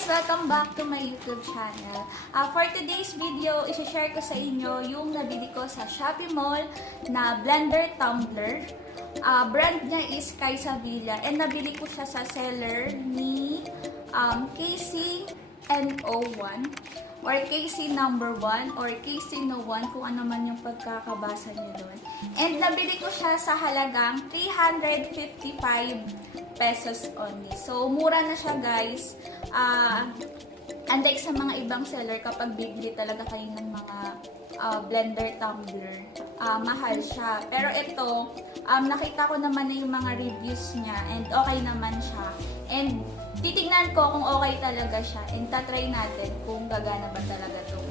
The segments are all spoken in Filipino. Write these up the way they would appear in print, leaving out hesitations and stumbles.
guys! Welcome back to my YouTube channel. For today's video, isi-share ko sa inyo yung nabili ko sa Shopee Mall na blender tumbler. Brand niya is Kaisa Villa and nabili ko siya sa seller ni KC-NO1 or KC number 1 or KC-No1 kung ano man yung pagkakabasa niya doon. And nabili ko siya sa halagang 355 pesos only. So, mura na siya guys. Unlike sa mga ibang seller, kapag bibili talaga kayo ng mga blender tumbler, mahal siya. Pero ito, nakita ko naman na yung mga reviews niya and okay naman siya. And titignan ko kung okay talaga siya and tatry natin kung gagana ba talaga itong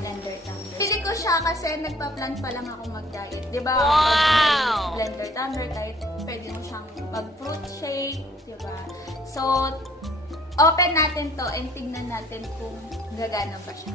blender tumbler. Pili ko siya kasi nagpa-plan pa lang ako mag-diet. Diba? Wow! Blender tumbler type, pwede mo siyang mag-fruit shake. Diba? So, open natin to and tignan natin kung gagana ba siya.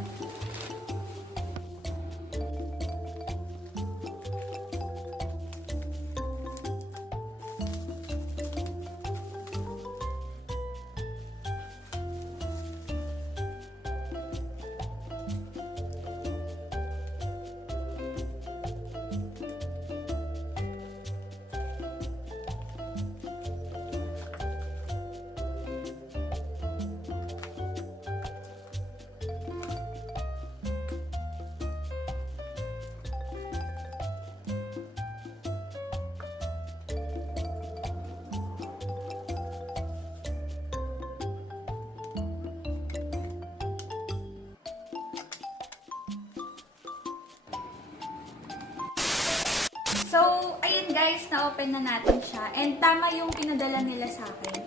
So, ayun guys, na-open na natin siya. And tama yung pinadala nila sa akin.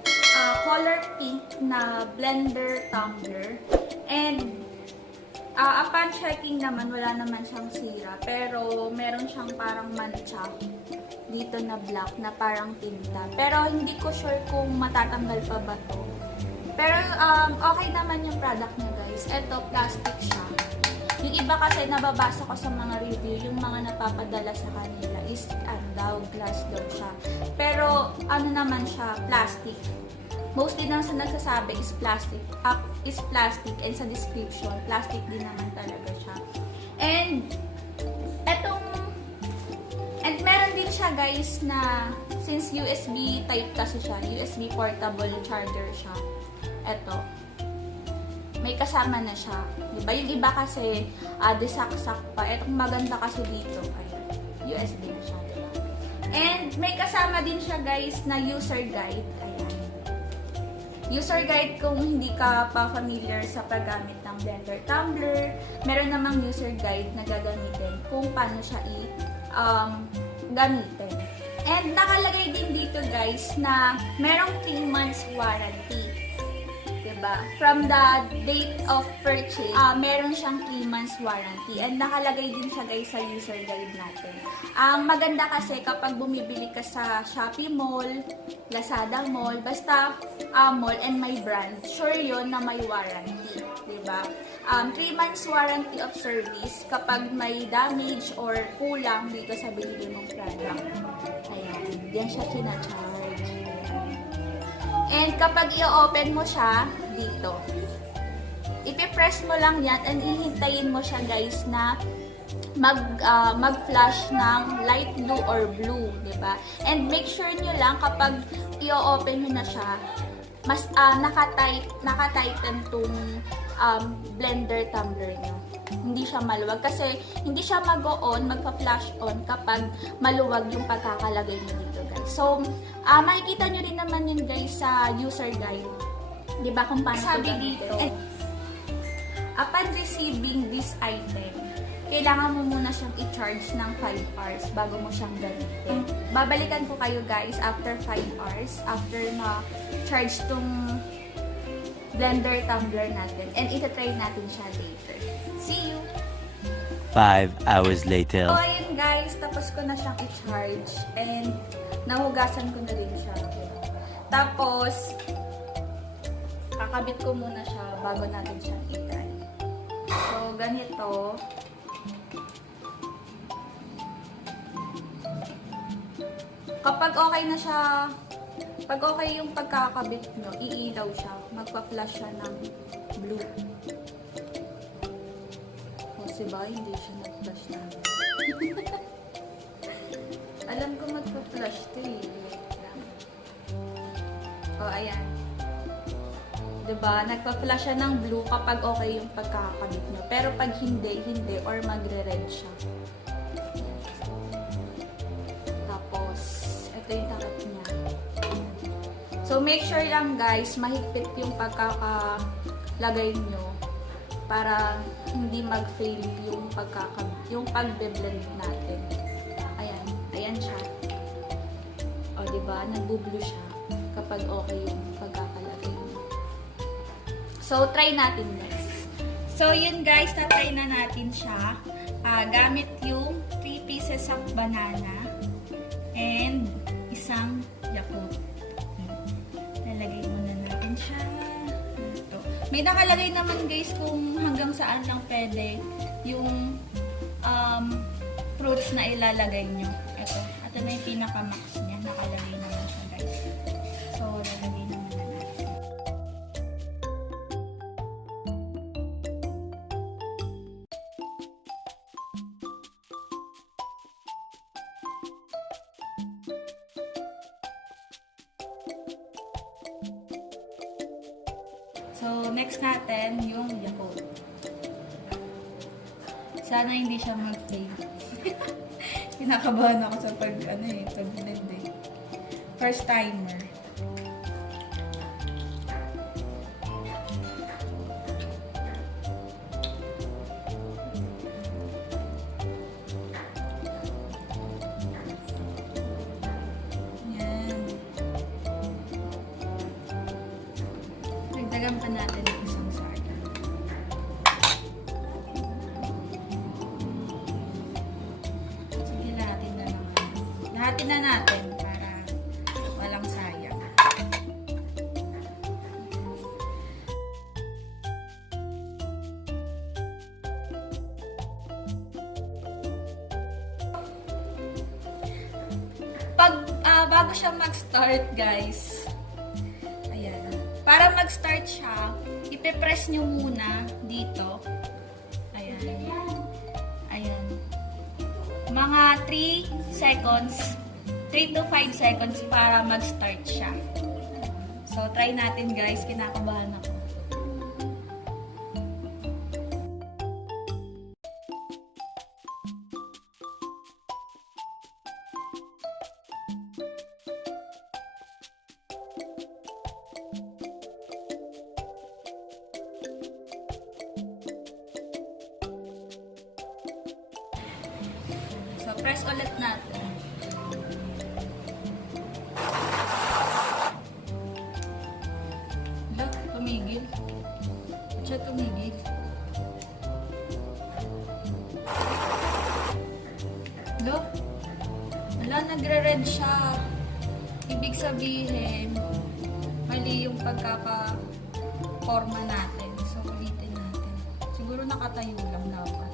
Color pink na blender tumbler. And upon checking naman, wala naman siyang sira. Pero meron siyang parang mancha dito na black na parang tinta. Pero hindi ko sure kung matatanggal pa ba to. Pero okay naman yung product niya guys. Ito, plastic siya. Yung iba kasi nababasa ko sa mga review, yung mga napapadala sa kanila is glass daw siya. Pero ano naman siya, plastic. Mostly nang sa nagsasabi is plastic. Is plastic and sa description, plastic din naman talaga siya. And meron din siya guys na since USB type kasi siya, USB portable charger siya. Ito. May kasama na siya. Diba? Yung iba kasi, disaksak pa. Itong maganda kasi dito. Ayan. USB na siya. Diba? And may kasama din siya guys na user guide. Ayan. User guide kung hindi ka pa familiar sa paggamit ng blender tumbler. Meron namang user guide na gagamitin kung paano siya gamitin. And nakalagay din dito guys na merong 3 months warranty. Diba? From the date of purchase, meron siyang 3 months warranty. And nakalagay din siya guys sa user guide natin. Ang maganda kasi kapag bumibili ka sa Shopee Mall, Lazada Mall, basta mall and may brand, sure yun na may warranty. Diba? 3 months warranty of service kapag may damage or kulang dito sa binili mong product. Ayan. Diyan siya kinacharge. And kapag i-open mo siya, dito. Ipipress mo lang yan and ihintayin mo siya guys na mag-flash ng light blue or blue, diba? And make sure nyo lang kapag i-open nyo na siya, mas naka-tighten tong blender tumbler nyo. Hindi siya maluwag kasi hindi siya mag-on, magpa-flash on kapag maluwag yung pagkakalagay nyo dito guys. So, makikita nyo rin naman yun guys sa user guide. Diba kung paano sabi dito? Upon receiving this item, kailangan mo muna siyang i-charge ng 5 hours bago mo siyang gamitin. Babalikan ko kayo guys after 5 hours, after na-charge tong blender tumbler natin. And itatry natin siya later. See you! 5 hours later. So, ayun guys, tapos ko na siyang i-charge and nahugasan ko na din siya. Tapos, kakabit ko muna siya bago natin siyang i-try. So, ganito. Kapag okay na siya Pag okay yung pagkakabit nyo, iilaw siya. Magpa-flash siya ng blue. Kasi ba, hindi siya nag-flash ng blue. Alam ko magpa-flash ito eh. O, ayan. Diba? Nagpa-flash siya ng blue kapag okay yung pagkakabit nyo. Pero pag hindi, or magre-red siya. Tapos, ito yung takip niya. So, make sure lang guys, mahigpit yung pagkakalagay nyo para hindi mag-fail yung pagbe-blend natin. Ayan. Ayan siya. O, diba? Nagbo-blue siya kapag okay yung pagkakalagay nyo. So, try natin guys. So, yun guys, tatry na natin siya. Gamit yung 3 pieces of banana and isang Yakult. Lalagay muna natin siya. Ito. May nakalagay naman guys kung hanggang saan lang pwede yung fruits na ilalagay nyo. Ito na yung pinaka-max niya. Nakalagay naman siya guys. So, lalagay naman na natin. So, next natin yung Yakult. Sana hindi siya mag-fail. Kinakabahan ako sa pag-blend eh. First timer. Yan. Dagdagan pa natin yung isang sayang. Sige, lahatin na naman. Lahatin na natin para walang sayang. Bago siya mag-start, guys, ayan. Para mag-start siya, ipe-press nyo muna dito. Ayan. Ayan. Mga 3 seconds, 3 to 5 seconds para mag-start siya. So, try natin guys. Kinakabahan ako. So, press ulit natin. Look, tumigil. Siya tumigil. Look. Wala, nagre-red siya. Ibig sabihin, mali yung pagkaka-forma natin. So, ulitin natin. Siguro nakatayo lang dapat.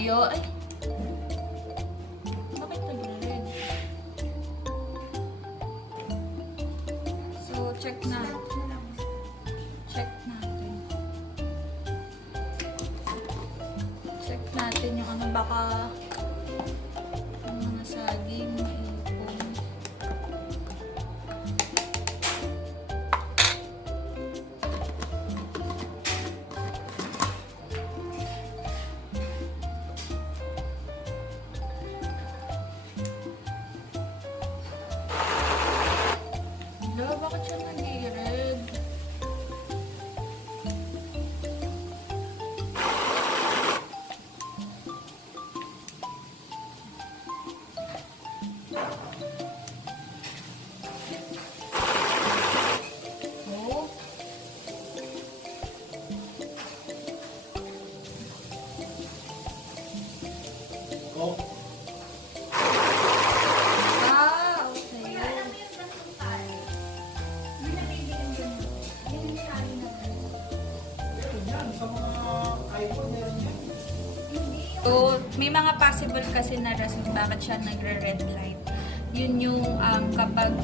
Ayo, ay. Bakit nag-red? So, check natin. Check natin. Check natin yung ano, baka yung mga saging, maipon. Bakit siya nag-i-red? Oh. Oh. So, may mga possible kasi na reason bakit siya nagre-red light. Yun yung kapag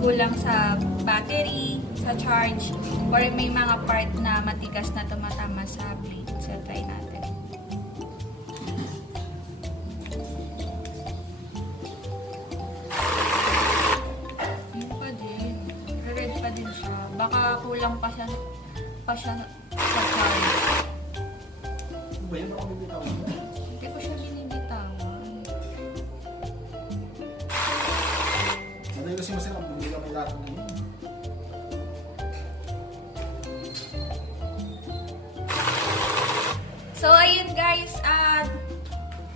kulang sa battery, sa charge, or may mga part na matigas na tumatama sa blade. So, try natin. Yun pa din. Red pa din siya. Baka kulang pa siya sa charge. Ano ba yun? Ako bibitawan mo. Hindi ko siya binibitawan. Madali kasi masarap. Hindi ka may lahat ng yun. So, ayun guys,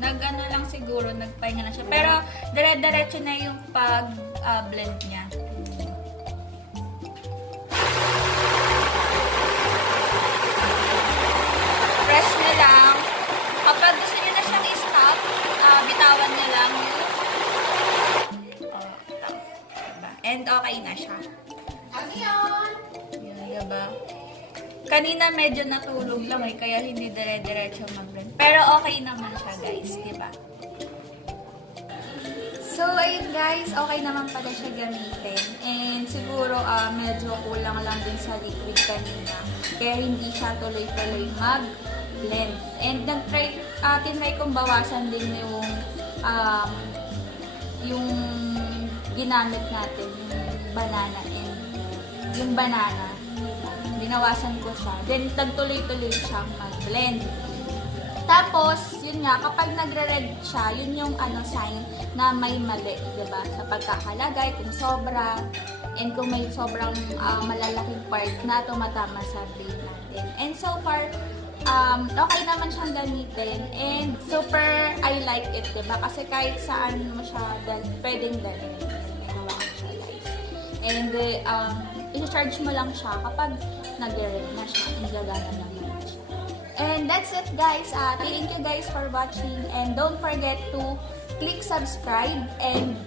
nag-ano lang siguro, nagpahinga na siya. Pero, dire-diretso na yung pag-blend niya. Press nyo lang. Kapag gusto nyo na siyang i-stop, bitawan nyo lang yung... diba? And okay na siya. Yun, diba? Kanina medyo natulog lang kaya hindi dire-diretso mag-blend. Pero okay naman siya guys, diba? So, ayun guys, okay naman pala siya gamitin. And siguro medyo kulang lang din sa liquid kanina. Kaya hindi siya tuloy-tuloy mag-blend. And tinry kong bawasan din yung ginamit natin, yung banana. Binawasan ko siya. Then, nagtuloy-tuloy siyang mag-blend. Tapos, yun nga, kapag nagre-red siya, yun yung sign na may mali, diba? Sa pagkakalagay, kung sobra, and kung may sobrang malalaking part na tumatama sa blade natin. And so far, okay naman siyang gamitin. And super, I like it, diba? Kasi kahit saan mo siya pwedeng dalhin. May hawakan siya, guys. And, i-charge mo lang siya kapag nag-red na siya. Gagana naman siya. And that's it guys. Thank you guys for watching. And don't forget to click subscribe and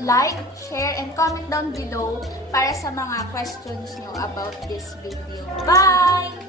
like, share, and comment down below para sa mga questions nyo about this video. Bye!